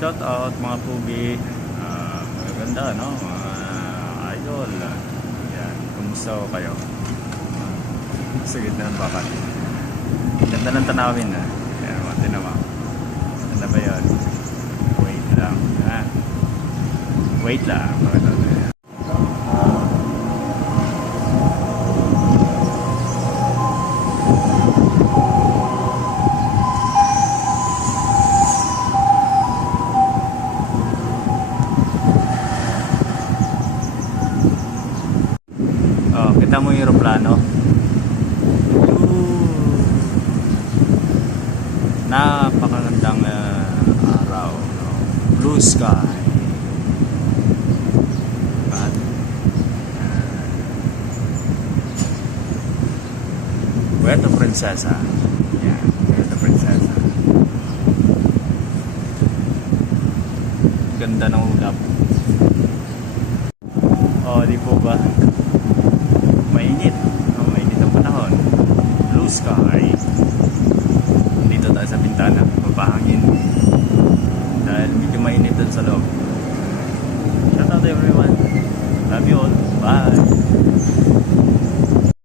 Shout out mga pubi. Maganda no, mga idol. Yan, kumusta ho kayo? Sa gitna ng bakat. Ganda ng tanawin na. Yan, mga tinawa. Ganda ba yun? Wait lang. Ha? Wait lang. Oh, kita mo yung aeroplano. Napakagandang araw, no? Blue sky. At Puerto Princesa. Yan, Puerto Princesa. Ganda ng ulap. Oh, di po ba? Mainit. Oh, mainit ang panahon. Blue sky. Dito tayo sa bintana. Mapahangin. Dahil medyo mainit dun sa loob. Shout out everyone. Love you all. Bye.